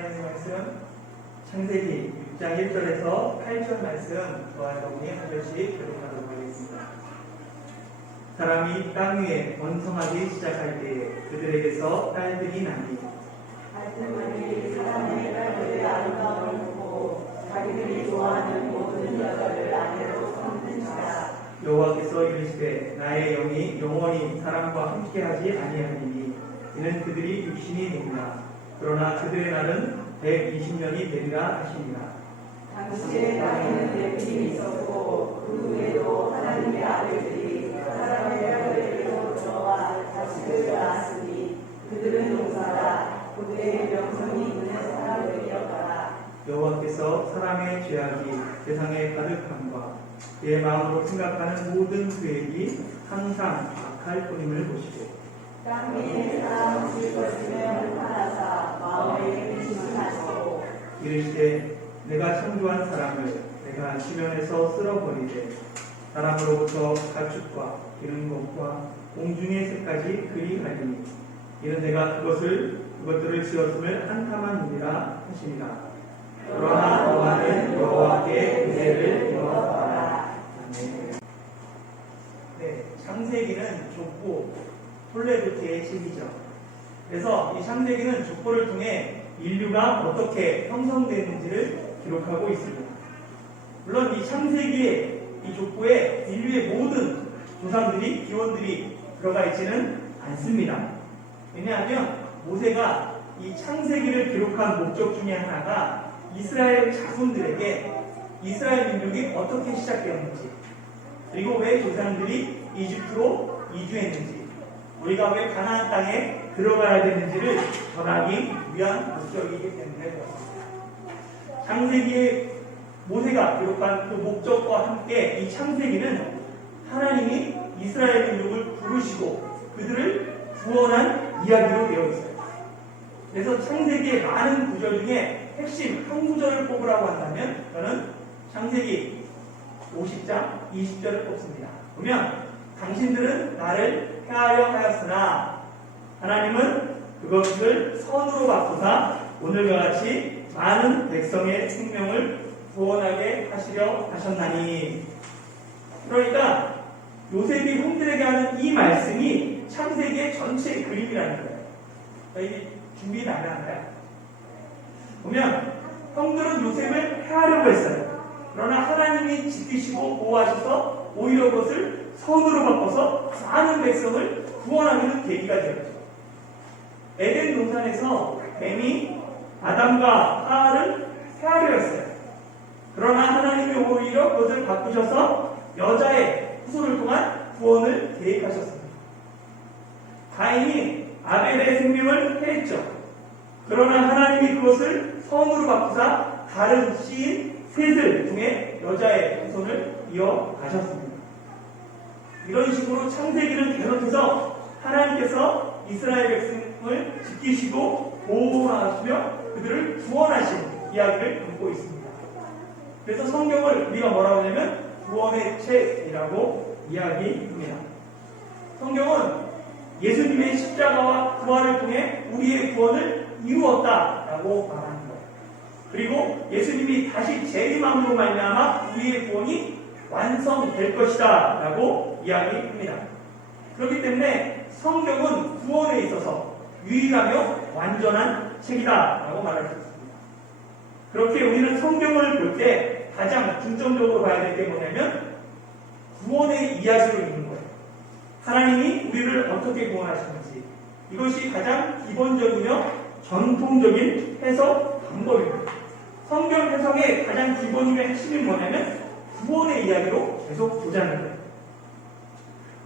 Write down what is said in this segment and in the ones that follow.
하나님의 말씀 창세기 6장 1절에서 8절 말씀 저와 여러분이 한 절씩 교독하도록 하겠습니다. 사람이 땅 위에 번성하기 시작할 때에 그들에게서 딸들이 나니? 하나님이 사람의 딸들의 아름다움을 보고 자기들이 좋아하는 모든 여자를 아내로 삼는지라. 여호와께서 이르시되 나의 영이 영원히 사람과 함께하지 아니하리니 이는 그들이 육신이 되니라 그러나 그들의 날은 120년이 되리라 하시니라 당시에 땅에는 내림이 있었고 그 후에도 하나님의 아들들이 사람의 딸들에게로 들어와 자식을 낳았으니 그들은 용사라. 그때의 명성이 있는 사람들이었더라. 여호와께서 사람의 죄악이 세상에 가득함과 그의 마음으로 생각하는 모든 계획이 항상 악할 뿐임을 보시고 땅 위에 사람 질 것이면 하나사 마음에 근심을 하시고 이르시되 내가 창조한 사람을 내가 지면에서 쓸어버리되 사람으로부터 가축과 기른 것과 공중의 새까지 그리하리니 이는 내가 그것을 그것들을 지었음을 한타만이니라 하시니라 그러나 너와는 여호와께 은혜를 아멘. 네, 창세기는 족보 톨레도트의 책이죠. 그래서 이 창세기는 족보를 통해 인류가 어떻게 형성되는지를 기록하고 있습니다. 물론 이 창세기의 이 족보에 인류의 모든 조상들이 기원들이 들어가 있지는 않습니다. 왜냐하면 모세가 이 창세기를 기록한 목적 중에 하나가 이스라엘 자손들에게 이스라엘 민족이 어떻게 시작되었는지 그리고 왜 조상들이 이집트로 이주했는지 우리가 왜 가나안 땅에 들어가야 되는지를 전하기 위한 목적이기 때문에 그렇습니다. 창세기에 모세가 기록한 그 목적과 함께 이 창세기는 하나님이 이스라엘 민족을 부르시고 그들을 구원한 이야기로 되어 있어요. 그래서 창세기의 많은 구절 중에 핵심 한 구절을 뽑으라고 한다면 저는 창세기 50장 20절을 뽑습니다. 보면 당신들은 나를 해하려 하였으나 하나님은 그것을 선으로 바꾸사 오늘과 같이 많은 백성의 생명을 구원하게 하시려 하셨나니 그러니까 요셉이 형들에게 하는 이 말씀이 창세기의 전체 그림이라는 거예요. 저희 준비 나가나요? 보면 형들은 요셉을 해하려고 했어요. 그러나 하나님이 지키시고 보호하셔서 오히려 그것을 선으로 바꿔서 많은 백성을 구원하는 계기가 되었죠. 에덴 동산에서 뱀이 아담과 하하를 해하려 했어요. 그러나 하나님이 오히려 그것을 바꾸셔서 여자의 후손을 통한 구원을 계획하셨습니다. 가인이 아벨의 생명을 해했죠. 그러나 하나님이 그것을 성으로 바꾸사 다른 씨인 셋을 통해 여자의 후손을 이어가셨습니다. 이런 식으로 창세기를 계속해서 하나님께서 이스라엘 백성을 지키시고 보호하시며 그들을 구원하신 이야기를 담고 있습니다. 그래서 성경을 우리가 뭐라고 하냐면 구원의 책이라고 이야기합니다. 성경은 예수님의 십자가와 부활을 통해 우리의 구원을 이루었다라고 말하는 거예요. 그리고 예수님이 다시 재림함으로 말미암아 우리의 구원이 완성될 것이다 라고 이야기합니다. 그렇기 때문에 성경은 구원에 있어서 유일하며 완전한 책이다 라고 말할 수 있습니다. 그렇게 우리는 성경을 볼 때 가장 중점적으로 봐야 될 게 뭐냐면 구원의 이야기로 있는 거예요. 하나님이 우리를 어떻게 구원하시는지 이것이 가장 기본적이며 전통적인 해석 방법입니다. 성경 해석의 가장 기본적인 핵심이 뭐냐면 구원의 이야기로 계속 보자는 거예요.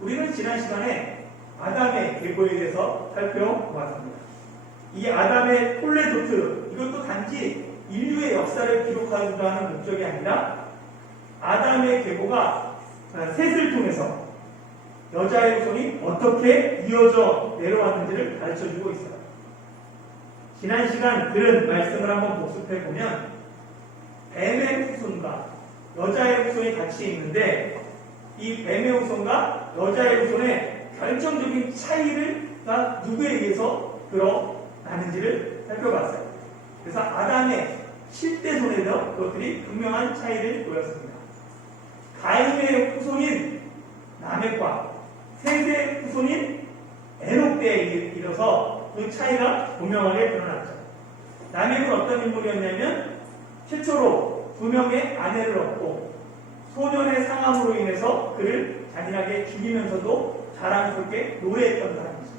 우리는 지난 시간에 아담의 계보에 대해서 살펴보았습니다. 이 아담의 폴레도트 이것도 단지 인류의 역사를 기록하고자 하는 목적이 아니라 아담의 계보가 셋을 통해서 여자의 후손이 어떻게 이어져 내려왔는지를 가르쳐 주고 있어요. 지난 시간 들은 말씀을 한번 복습해 보면 뱀의 후손과 여자의 후손이 같이 있는데 이 뱀의 후손과 여자의 후손의 결정적인 차이가 누구에 의해서 드러나는지를 살펴봤어요. 그래서 아담의 10대 손에서 그것들이 분명한 차이를 보였습니다. 가인의 후손인 나멕과 셋의 후손인 에녹 때에 이르러서 그 차이가 분명하게 드러났죠. 나멕은 어떤 인물이었냐면 최초로 두 명의 아내를 얻고 소년의 상함으로 인해서 그를 잔인하게 죽이면서도 자랑스럽게 노래했던 사람이죠.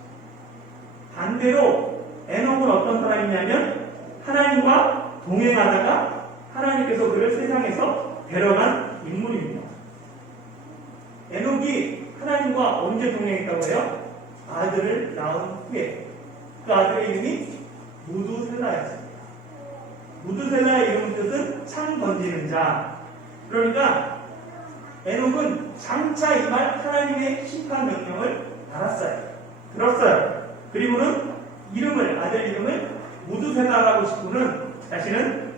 반대로 에녹은 어떤 사람이냐면 하나님과 동행하다가 하나님께서 그를 세상에서 데려간 인물입니다. 에녹이 하나님과 언제 동행했다고 해요? 아들을 낳은 후에 그 아들의 이름이 무두셀라였습니다. 무두셀라의 이름 뜻은 창 던지는 자. 그러니까 에녹은 장차 임할 하나님의 심판 명령을 알았어요. 들었어요. 그리고는 이름을 아들 이름을 무두셀라라고 짓고는 자신은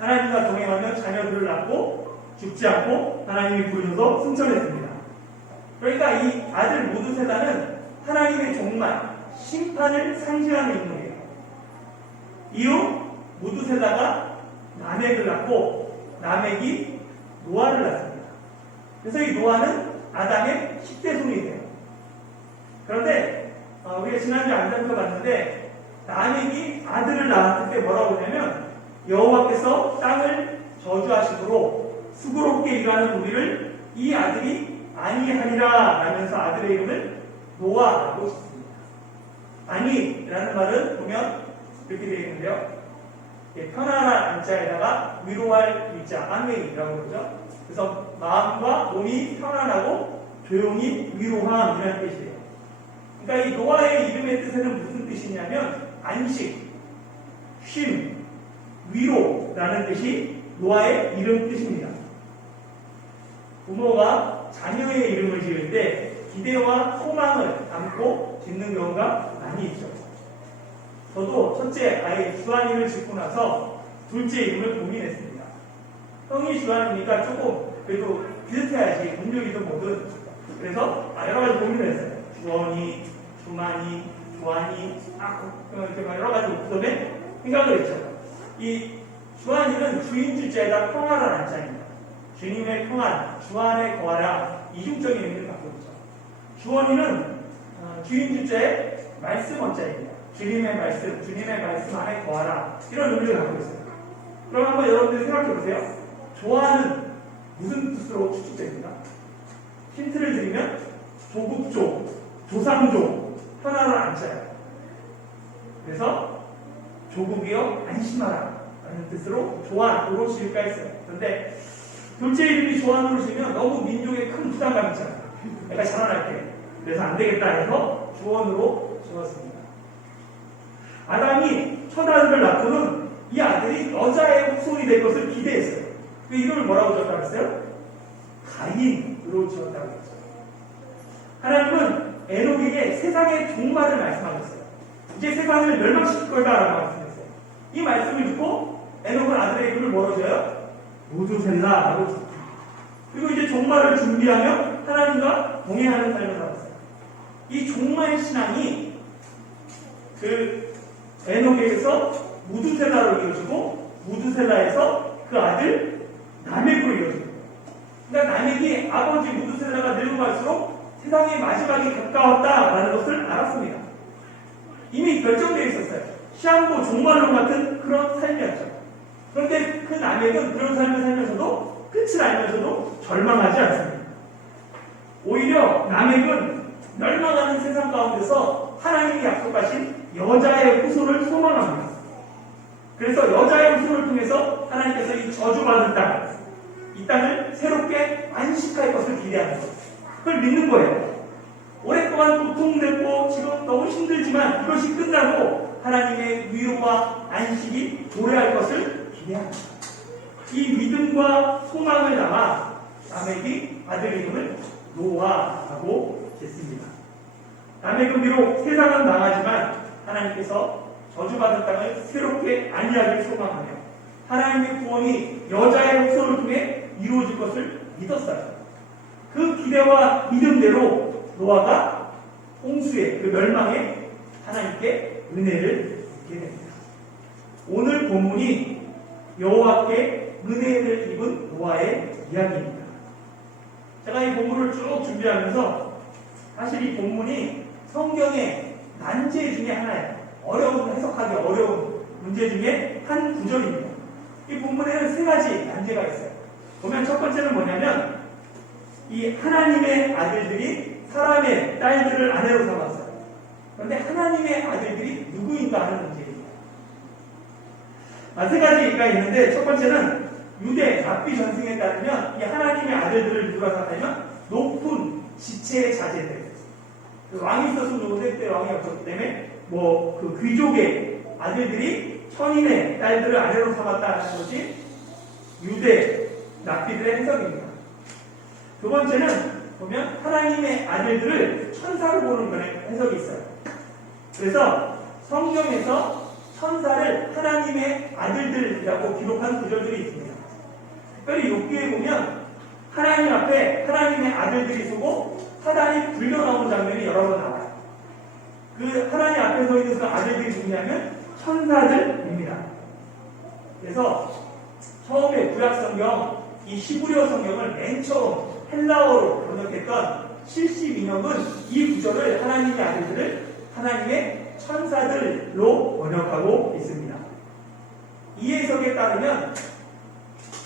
하나님과 동행하며 자녀들을 낳고 죽지 않고 하나님이 부르셔서 승천했습니다. 그러니까 이 아들 무두셀라는 하나님의 종말, 심판을 상징하는 인물이에요. 이후 무두셀라가 나멕을 낳고 나멕이 노아를 낳습니다. 그래서 이 노아는 아담의 10대 손이 돼요. 그런데 어, 우리가 지난주에 안 살펴봤는데 나멕이 아들을 낳았을 때 뭐라고 하냐면 여호와께서 땅을 저주하시도록 수고롭게 일하는 우리를 이 아들이 아니하리라 라면서 아들의 이름을 노아라고 짓습니다. 아니라는 말은 보면 이렇게 되어 있는데요. 예, 편안한 안자에다가 위로할 일자, 안웨이라고 그러죠. 그래서 마음과 몸이 편안하고 조용히 위로함이라는 뜻이에요. 그러니까 이 노아의 이름의 뜻에는 무슨 뜻이냐면 안식, 쉼, 위로라는 뜻이 노아의 이름 뜻입니다. 부모가 자녀의 이름을 지을 때 기대와 소망을 담고 짓는 경우가 많이 있죠. 저도 첫째 아이 주한이를 짓고 나서 둘째 이름을 고민했습니다. 형이 주한이니까 조금 그래도 비슷해야지 문명이든 뭐든 그래서 아, 여러 가지 고민을 했어요. 주원이, 주만이, 주한이, 아, 이렇게 막 여러 가지 그다음에 생각을 했죠. 이 주한이는 주인 주자에다 평화를 안자입니다. 주님의 평안, 주 안에 거하라 이중적인 의미를 갖고 있죠. 주원이는 어, 주인 주자의 말씀 원자입니다. 주님의 말씀, 주님의 말씀 안에 거하라 이런 의미를 갖고 있어요. 그럼 한번 여러분들 생각해 보세요. 좋아하는 무슨 뜻으로 추측됩니까? 힌트를 드리면 조국조, 조상조, 편안을 안자요. 그래서 조국이여 안심하라 라는 뜻으로 조안으로 지을까 했어요. 그런데 둘째 이름이 조안으로 지으면 너무 민족에 큰 부담감 있잖아요. 내가 자라날게. 그래서 안 되겠다 해서 주원으로 지었습니다. 아담이 첫 아들을 낳고는 이 아들이 여자의 후손이 될 것을 기대했어요. 그 이름을 뭐라고 지었다고 했어요? 가인으로 지었다고 했어요. 하나님은 에녹에게 세상의 종말을 말씀하셨어요. 이제 세상을 멸망시킬 거다라고 말씀했어요. 이 말씀을 듣고 에녹은 아들의 이름을 뭐로 지어요? 무두셀라라고 지었어요. 그리고 이제 종말을 준비하며 하나님과 동행하는 삶을 살았어요. 이 종말 신앙이 그 에녹에게서 무두셀라로 이어지고 무두셀라에서 그 아들 나멕으로 이어집니다. 그러니까 나멕이 아버지 무두셀라가 늙어갈수록 세상의 마지막이 가까웠다라는 것을 알았습니다. 이미 결정되어 있었어요. 시한부 종말론 같은 그런 삶이었죠. 그런데 그 나멕은 그런 삶을 살면서도 끝을 알면서도 절망하지 않습니다. 오히려 나멕은 멸망하는 세상 가운데서 하나님이 약속하신 여자의 후손을 소망합니다. 그래서 여자의 후손을 통해서 하나님께서 이 저주받은 땅, 이 땅을 새롭게 안식할 것을 기대하는 거예요. 그걸 믿는 거예요. 오랫동안 고통됐고 지금 너무 힘들지만 이것이 끝나고 하나님의 위로와 안식이 도래할 것을 기대합니다. 이 믿음과 소망을 담아 남에게 아들 이름을 노아하고 됐습니다. 남의 비록 세상은 망하지만 하나님께서 저주받은 땅을 새롭게 안리하길 소망하며 하나님의 구원이 여자의 후손을 통해 이루어질 것을 믿었어요. 그 기대와 믿음대로 노아가 홍수의 그 멸망에 하나님께 은혜를 받게 됩니다. 오늘 본문이 여호와께 은혜를 입은 노아의 이야기입니다. 제가 이 본문을 쭉 준비하면서 사실 이 본문이 성경의 난제 중에 하나예요. 어려운 해석하기 어려운 문제 중에 한 구절입니다. 이 본문에는 세 가지 난제가 있어요. 보면 첫 번째는 뭐냐면 이 하나님의 아들들이 사람의 딸들을 아내로 삼았어요. 그런데 하나님의 아들들이 누구인가 하는 문제입니다. 아, 세 가지가 있는데 첫 번째는 유대 납비 전승에 따르면 이 하나님의 아들들을 누구라 생각하면 높은 지체의 자제들. 그 왕이 있어서 누구데 그때 왕이 없었기 때문에 뭐 그 귀족의 아들들이 천인의 딸들을 아내로 삼았다는 것이 유대 납비들의 해석입니다. 두 번째는 보면 하나님의 아들들을 천사로 보는 그런 해석이 있어요. 그래서 성경에서 천사를 하나님의 아들들이라고 기록한 구절들이 있습니다. 특별히 욥기에 보면 하나님 앞에 하나님의 아들들이 서고 사단이 불려 나오는 장면이 여러 번 나와요. 그 하나님 앞에 서 있는 그 아들들이 누구냐면 천사들입니다. 그래서 처음에 구약 성경 이 히브리어 성경을 맨 처음 헬라어로 번역했던 72년은 이 구절을 하나님의 아들들을 하나님의 천사들로 번역하고 있습니다. 이 해석에 따르면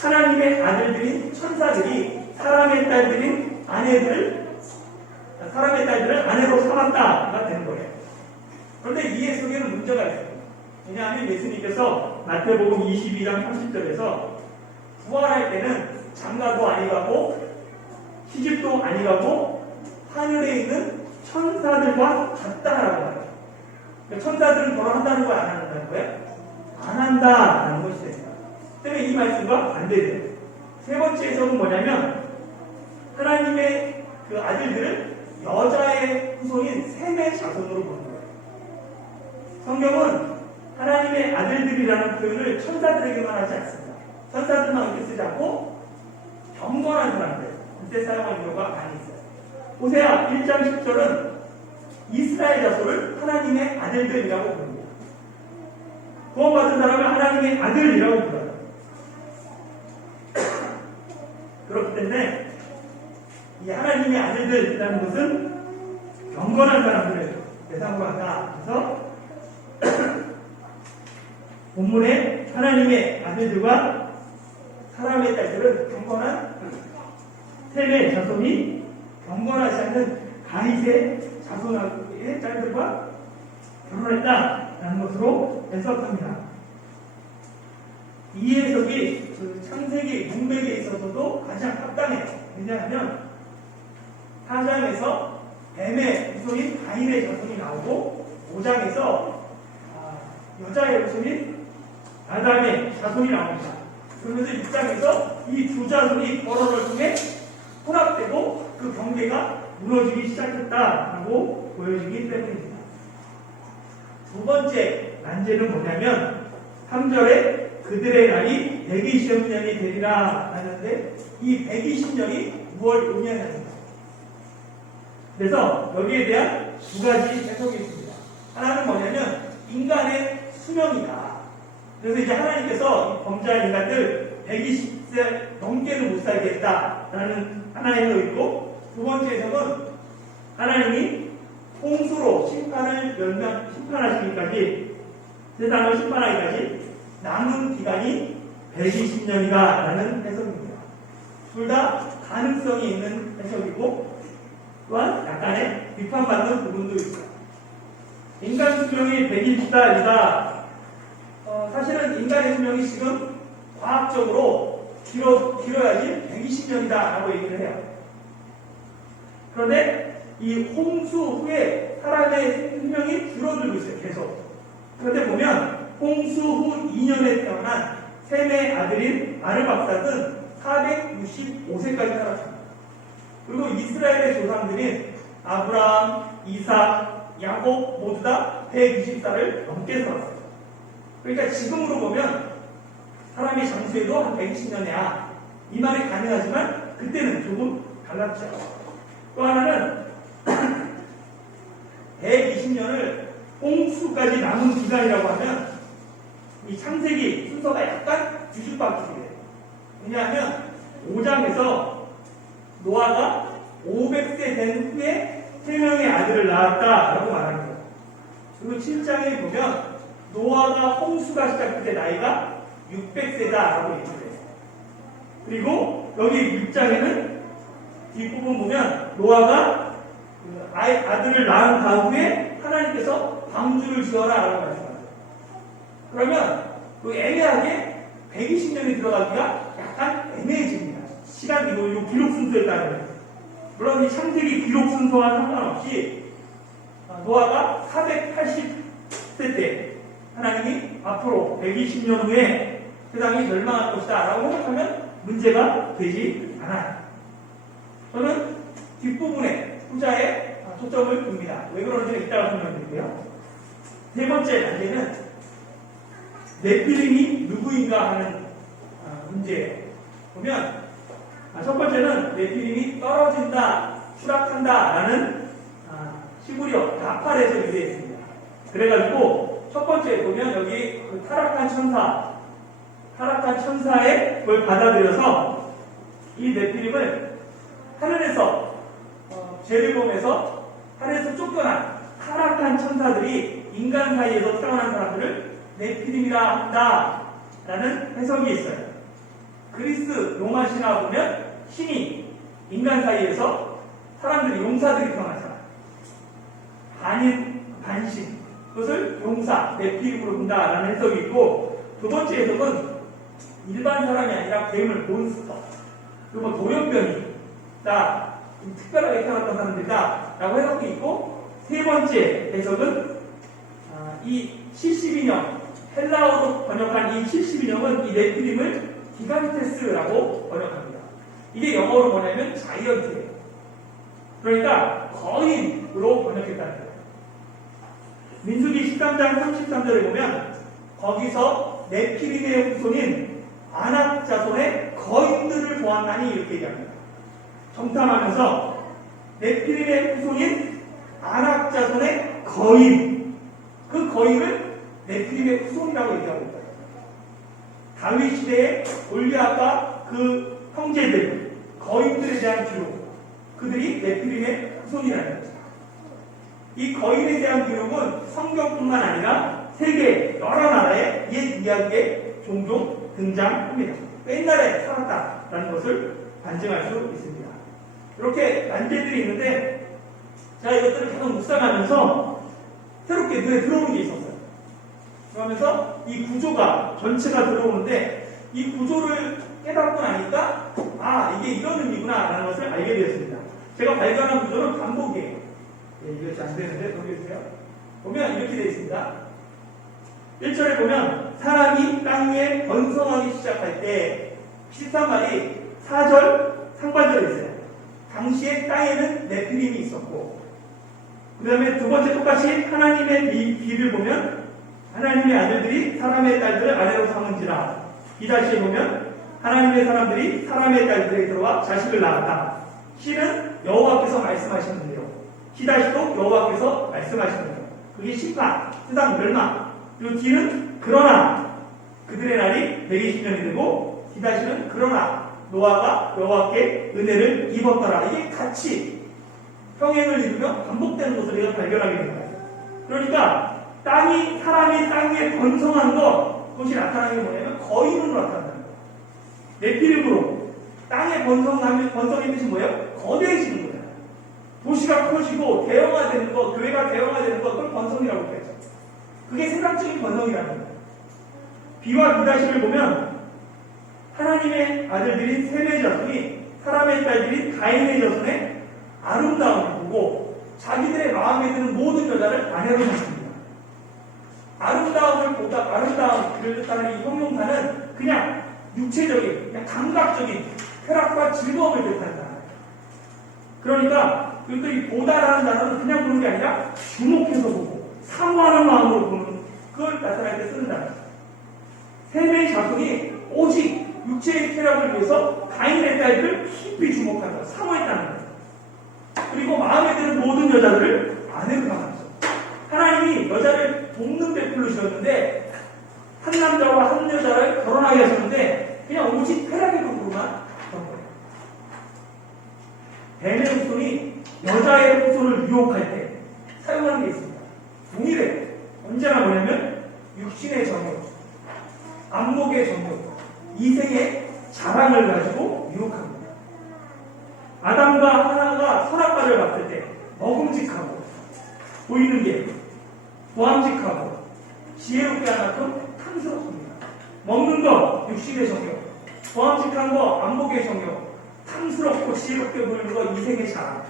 하나님의 아들들인 천사들이 사람의 딸들인 아내들, 사람의 딸들을 아내로 삼았다가 되는 거예요. 그런데 이 해석에는 문제가 있습니다. 왜냐하면 예수님께서 마태복음 22장 30절에서 부활할 때는 장가도 아니가고 시집도 아니가고 하늘에 있는 천사들과 같다라고 말해요. 그러니까 천사들은 결혼한다는 거예요? 안 한다는 거예요? 안 한다라는 것이 됩니다. 때문에 이 말씀과 반대돼요. 세 번째 해석은 뭐냐면 하나님의 그 아들들을 여자의 후손인 셈의 자손으로 보는 거예요. 성경은 하나님의 아들들이라는 표현을 천사들에게만 하지 않습니다. 천사들만 이렇게 쓰지 않고 경건한 사람들, 그때 사용하는 경우가 많이 있어요. 호세아 1장 10절은 이스라엘 자손을 하나님의 아들들이라고 부릅니다. 구원받은 사람을 하나님의 아들이라고 불러요. 그렇기 때문에 이 하나님의 아들들이라는 것은 경건한 사람들을 대상으로 한다. 그래서 본문에 하나님의 아들들과 사람의 딸들은 경건한 셈의 자손이 경건하지 않는 가이의 자손의 딸들과 결혼했다라는 것으로 해석합니다. 이 해석이 그 창세기 문맥에 있어서도 가장 합당해요. 왜냐하면 사장에서 뱀의 후손인 가인의 자손이 나오고 5장에서 아, 여자의 후손인 아담의 자손이 나옵니다. 그러면서 6장에서 이 두 자손이 결혼을 통해 혼합되고 그 경계가 무너지기 시작했다라고 보여지기 때문입니다. 두 번째 난제는 뭐냐면 3절에 그들의 날이 120년이 되리라 하는데 이 120년이 9월 5년입니다. 그래서 여기에 대한 두 가지 해석이 있습니다. 하나는 뭐냐면 인간의 수명이다. 그래서 이제 하나님께서 이 범죄한 인간들 120세 넘게는 못 살겠다라는 하나의 해석이 있고 두 번째 해석은 하나님이 홍수로 심판을 연장 심판하시기까지 세상을 심판하기까지 남은 기간이 120년이다라는 해석입니다. 둘 다 가능성이 있는 해석이고 또한 약간의 비판받는 부분도 있어요. 인간 수명이 120달이다. 어, 사실은 인간의 수명이 지금 과학적으로 길어, 길어야지 120년이다 라고 얘기를 해요. 그런데 이 홍수 후에 사람의 수명이 줄어들고 있어요, 계속. 그런데 보면 홍수 후 2년에 태어난 셈의 아들인 아르박삭은 465세까지 살았습니다. 그리고 이스라엘의 조상들인 아브라함, 이삭, 야곱 모두 다 120살을 넘게 살았어요. 그러니까 지금으로 보면 사람이 장수해도 한 120년이야. 이 말이 가능하지만 그때는 조금 달랐죠. 또 하나는 120년을 홍수까지 남은 기간이라고 하면 이 창세기 순서가 약간 뒤죽박죽이 돼요. 왜냐하면 5장에서 노아가 500세 된 후에 세 명의 아들을 낳았다라고 거예요. 그리고 7장에 보면 노아가 홍수가 시작할 때 나이가 600세다라고 얘기해요. 그리고 여기 6장에는 뒷부분 보면 노아가 그 아이, 아들을 낳은 다음에 하나님께서 방주를 지어라 라고 말씀하세요. 그러면 그 애매하게 120년이 들어가기가 약간 애매해집니다. 시간 기록, 이 기록 순서에 따르면. 물론 이 창세기 기록 순서와 상관없이 아, 노아가 480세 때 하나님이 앞으로 120년 후에 세상이 멸망할 것이다 라고 생각하면 문제가 되지 않아요. 저는 뒷부분에 후자에 아, 초점을 둡니다. 왜 그러는지 이따가 설명드릴게요. 세 번째 단계는 네필림이 누구인가 하는 아, 문제예요. 보면 아, 첫 번째는 네필림이 떨어진다, 추락한다 라는 아, 시구리어 나팔에서 유래했습니다. 그래가지고 첫 번째 보면 여기 그 타락한 천사, 타락한 천사의 그걸 받아들여서 이 네필림을 하늘에서 어, 범해서 하늘에서 쫓겨난 타락한 천사들이 인간 사이에서 태어난 사람들을 네필림이라 한다라는 해석이 있어요. 그리스 로마 신화 보면 신이 인간 사이에서 사람들이 용사들이 태어나잖아요. 반인, 반신. 그것을 용사, 네필림으로 본다라는 해석이 있고 두 번째 해석은 일반 사람이 아니라 괴물, 몬스터. 그리고 뭐 돌연변이다. 좀 특별하게 태어났던 사람들이다. 라고 해석이 있고 세 번째 해석은 아, 이 72년 헬라어로 번역한 이 72년은 이 네필림을 기간테스라고 번역합니다. 이게 영어로 뭐냐면 자이언트예요. 그러니까 거인으로 번역했다는 거예요. 민수기 13장 33절에 보면 거기서 네피림의 후손인 아낙 자손의 거인들을 보았나니 이렇게 얘기합니다. 정탐하면서 네피림의 후손인 아낙 자손의 거인 그 거인을 네피림의 후손이라고 얘기하고 있다. 다윗 시대의 골리앗과 그 형제들 거인들에 대한 기록 그들이 네피림의 후손이라는 거죠. 이 거인에 대한 기록은 성경뿐만 아니라 세계 여러 나라의 옛 이야기에 종종 등장합니다. 옛날에 살았다라는 것을 반증할 수 있습니다. 이렇게 난제들이 있는데 제가 이것들을 계속 묵상하면서 새롭게 눈에 들어오는 게 있었어요. 그러면서 이 구조가 전체가 들어오는데 이 구조를 깨닫고 나니까 아 이게 이런 의미구나 라는 것을 알게 되었습니다. 제가 발견한 구조는 반복이에요. 예, 이것이 안 되는데 보여주세요. 보면 이렇게 되어 있습니다. 1절에 보면 사람이 땅 위에 번성하기 시작할 때 비슷한 말이 4절 상반절에 있어요. 당시에 땅에는 네필림이 있었고 그 다음에 두 번째 똑같이 하나님의 비, 비를 보면 하나님의 아들들이 사람의 딸들을 아래로 삼은지라 이 다시에 보면 하나님의 사람들이 사람의 딸들에 들어와 자식을 낳았다. 시는 여호와께서 말씀하시는데요. 히다시도 여호와께서 말씀하시는 거예요. 그게 심판, 세상 멸망. 그리고 뒤는 그러나 그들의 날이 120년이 되고 히다시는 그러나 노아가 여호와께 은혜를 입었더라. 이게 같이 평행을 이루며 반복되는 것을 우리가 발견하게 됩니다. 그러니까 땅이 사람이 땅 위에 번성한 것 그것이 나타나는 게 뭐냐면 거인으로 나타난 네피림으로 땅에 번성하면 번성의 뜻이 뭐예요? 거대해지는 거예요. 도시가 커지고 대형화되는 것, 교회가 대형화되는 것, 그걸 번성이라고 얘기하죠. 그게 생각적인 번성이라는 거예요. 비와 비다시를 보면 하나님의 아들들인 셈의 자손이 사람의 딸들인 가인의 자손의 아름다움을 보고 자기들의 마음에 드는 모든 여자를 아내로 삼습니다. 아름다움을 보다 아름다움을 뜻하는 이 형용사는 그냥 육체적인, 그냥 감각적인 쾌락과 즐거움을 뜻한다. 그러니까 이것들이 보다라는 단어는 그냥 보는 게 아니라 주목해서 보고 사모하는 마음으로 보는 그걸 나타낼 때 쓰는 단어. 셈의 자손이 오직 육체의 쾌락을 위해서 가인의 딸들을 깊이 주목한다. 사모했다는 거예요. 그리고 마음에 드는 모든 여자들을 아내로 삼았죠. 하나님이 여자를 돕는 배풀로 지었는데 한 남자 건강하게 하셨는데 그냥 오직 쾌락의 도구로만 했던 거예요. 뱀의 후손이 여자의 후손을 유혹할 때 사용하는 게 있습니다. 동일해. 언제나 뭐냐면 육신의 정욕, 안목의 정욕, 이생의 자랑을 가지고 유혹합니다. 아담과 하나가 선악과를 봤을 때 먹음직하고 보이는 게 보암직하고 지혜롭게 하나끔 탐스럽습니다. 먹는 거 육신의 정욕, 보암직한 거 안목의 정욕, 탐스럽고 지혜롭게 보이는 거 이생의 자랑.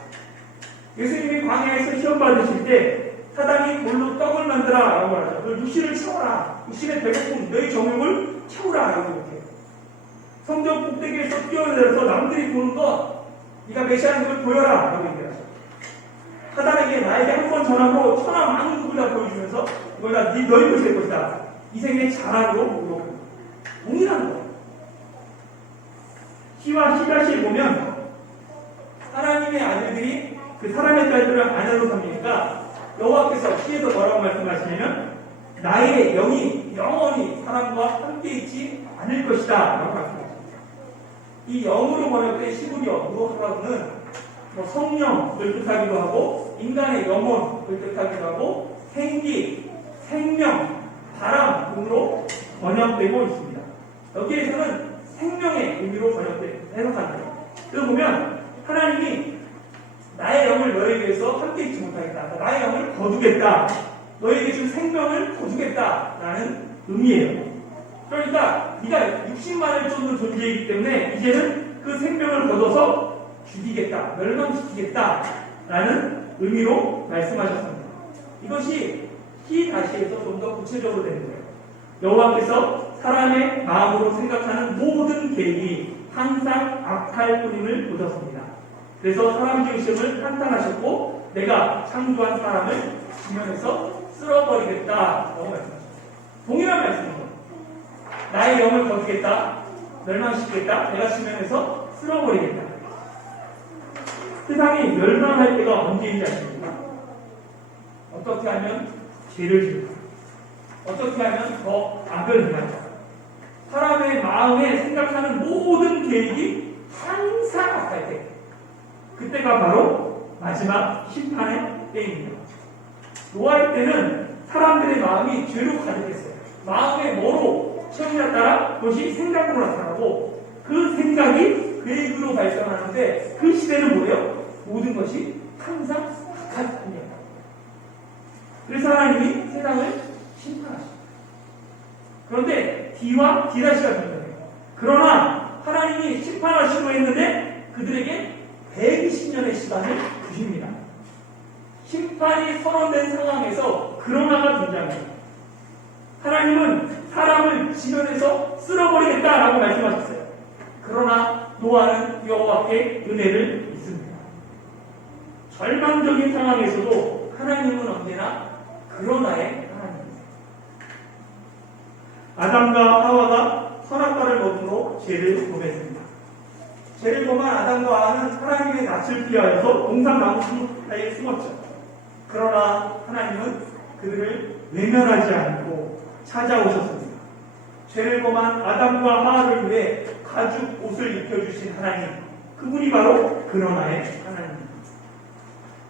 예수님이 광야에서 시험 받으실 때 사단이 돌로 떡을 만들어 라고 하죠. 그 육신을 채워라. 육신의 배고픔, 너희 정욕을 채우라. 라고 이렇게. 성전 꼭대기에서 뛰어내려서 남들이 보는 것, 네가 메시아인 걸 보여라. 라고 얘기하죠. 사단에게 나에게 한 번 전함으로 천하 많은 누구를 다 보여주면서 다 네, 너희 될 것이다. 이 생의 자랑으로 물어봅니다. 동일한 거. 시와 시다시에 보면 하나님의 아들들이 그 사람의 딸들을 아내로 삼으니까 여호와께서 시에서 뭐라고 말씀하시냐면 나의 영이 영원히 사람과 함께 있지 않을 것이다 라고 말씀하십니다. 이 영으로 번역된 시부리어 무로하라고는 뭐 성령을 뜻하기도 하고 인간의 영혼을 뜻하기도 하고 생기, 생명, 바람 등으로 번역되고 있습니다. 여기에서는 생명의 의미로 번역돼 해석합니다. 그래서 보면 하나님이 나의 영을 너에게 위해서 함께 있지 못하겠다. 그러니까 나의 영을 거두겠다. 너에게 준 생명을 거두겠다 라는 의미예요. 그러니까 네가 육신만을 쫓는 존재이기 때문에 이제는 그 생명을 거둬서 죽이겠다, 멸망시키겠다 라는 의미로 말씀하셨습니다. 이것이 히 다시에서 좀 더 구체적으로 되는 거예요. 여호와께서 사람의 마음으로 생각하는 모든 계획이 항상 악할 뿐임을 보셨습니다. 그래서 사람 지으심을 한탄하셨고 내가 창조한 사람을 지면에서 쓸어버리겠다 라고 말씀하셨습니다. 동일한 말씀입니다. 나의 영을 거두겠다, 멸망시키겠다, 내가 지면에서 쓸어버리겠다. 세상이 멸망할 때가 언제인지 아십니까? 어떻게 하면 죄를 지을까? 어떻게 하면 더 악을 행할까? 사람의 마음에 생각하는 모든 계획이 항상 악할 때. 그때가 바로 마지막 심판의 때입니다. 노아의 때는 사람들의 마음이 죄로 가득했어요. 마음의 뭐로 처음에 따라 그것이 생각으로 나타나고 그 생각이 계획으로 발전하는데 그 시대는 뭐예요? 모든 것이 항상 악할 뿐이에요. 그래서 하나님이 세상을 심판하십니다. 그런데 D와 D다시가 존재해요. 그러나 하나님이 심판하시고 했는데 그들에게 120년의 시간을 주십니다. 심판이 선언된 상황에서 그러나가 존재합니다. 하나님은 사람을 지면에서 쓸어버리겠다라고 말씀하셨어요. 그러나 노아는 여호와께 은혜를 입습니다. 절망적인 상황에서도 하나님은 언제나 그러나의 하나님입니다. 아담과 하와가 선악과를 먹음으로 죄를 범했습니다. 죄를 범한 아담과 하와는 하나님의 낯을 피하여서 동산나무 사이에 숨었죠. 그러나 하나님은 그들을 외면하지 않고 찾아오셨습니다. 죄를 범한 아담과 하와를 위해 가죽 옷을 입혀주신 하나님, 그분이 바로 그러나의 하나님입니다.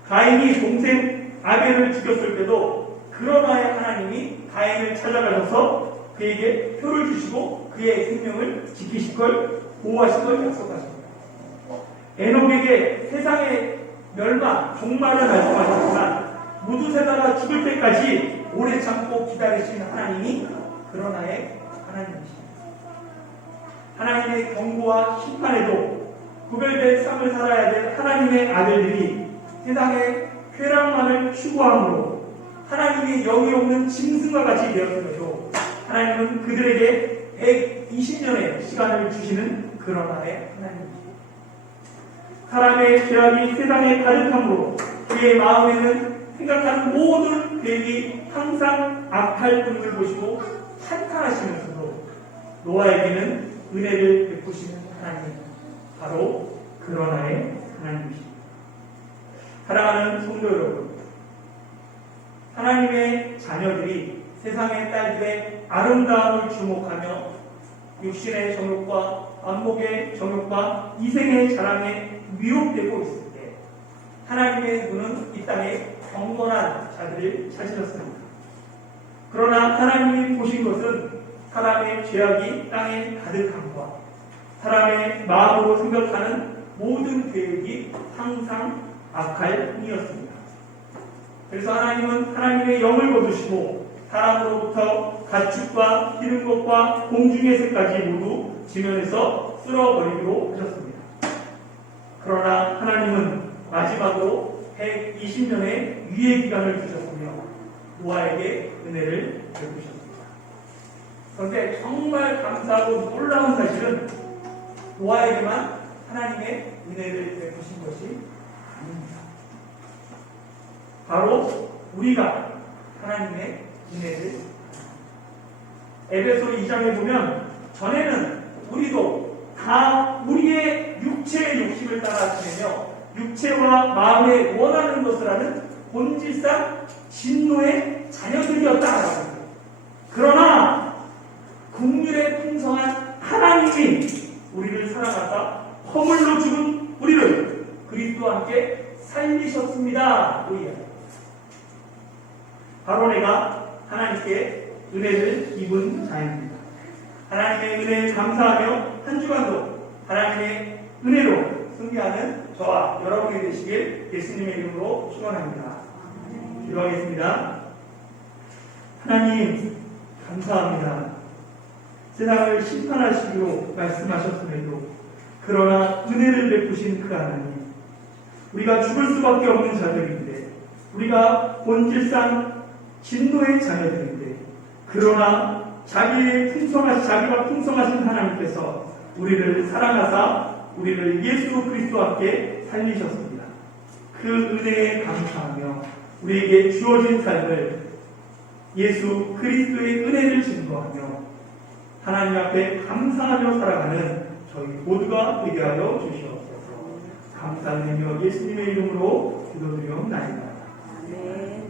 가인이 동생 아벨을 죽였을 때도 그러나의 하나님이 가인을 찾아가셔서 그에게 표를 주시고 그의 생명을 지키실 걸 보호하실 걸 약속하십니다. 에녹에게 세상의 멸망, 종말을 말씀하셨지만 모두 세다가 죽을 때까지 오래 참고 기다리신 하나님이 그러나의 하나님이십니다. 하나님의 경고와 심판에도 구별된 삶을 살아야 될 하나님의 아들들이 세상의 쾌락만을 추구함으로 하나님의 영이 없는 짐승과 같이 되었음에도 하나님은 그들에게 120년의 시간을 주시는 그러나의 하나님입니다. 사람의 죄악이 세상에 가득함으로 그의 마음에는 생각하는 모든 계획이 항상 악할 뿐을 보시고 한탄하시면서도 노아에게는 은혜를 베푸시는 하나님 바로 그러나의 하나님이십니다. 사랑하는 성도 여러분 하나님의 자녀들이 세상의 딸들의 아름다움을 주목하며 육신의 정욕과 안목의 정욕과 이생의 자랑에 미혹되고 있을 때 하나님의 눈은 이 땅에 경건한 자들을 찾으셨습니다. 그러나 하나님이 보신 것은 사람의 죄악이 땅에 가득함과 사람의 마음으로 생각하는 모든 계획이 항상 악할 뿐이었습니다. 그래서 하나님은 하나님의 영을 거두시고 사람으로부터 가축과 기른 것과 공중의 새까지 모두 지면에서 쓸어버리기로 하셨습니다. 그러나 하나님은 마지막으로 120년의 유예 기간을 주셨으며 노아에게 은혜를 베푸셨습니다. 그런데 정말 감사하고 놀라운 사실은 노아에게만 하나님의 은혜를 베푸신 것이 아닙니다. 바로 우리가 하나님의 은혜를 에베소 2장에 보면 전에는 우리도 다 우리의 육체의 욕심을 따라 지내며 육체와 마음에 원하는 것을 하는 본질상 진노의 자녀들이었다라는 거예요. 그러나 국률에 풍성한 하나님이 우리를 사랑하사 허물로 죽은 우리를 그리스도와 함께 살리셨습니다. 그. 바로 내가 하나님께 은혜를 입은 자입니다. 하나님의 은혜에 감사하며 한 주간도 하나님의 은혜로 승리하는 저와 여러분이 되시길 예수님의 이름으로 축원합니다. 기도하겠습니다. 하나님 감사합니다. 세상을 심판하시기로 말씀하셨음에도 그러나 은혜를 베푸신 그 하나님 우리가 죽을 수밖에 없는 자들인데 우리가 본질상 진노의 자녀들인데 그러나 자기의 풍성하신 자기가 풍성하신 하나님께서 우리를 사랑하사 우리를 예수 그리스도와 함께 살리셨습니다. 그 은혜에 감사하며 우리에게 주어진 삶을 예수 그리스도의 은혜를 증거하며 하나님 앞에 감사하며 살아가는 저희 모두가 되게 하여 주시옵소서. 감사드리며 예수님의 이름으로 기도드리옵나이다. 네.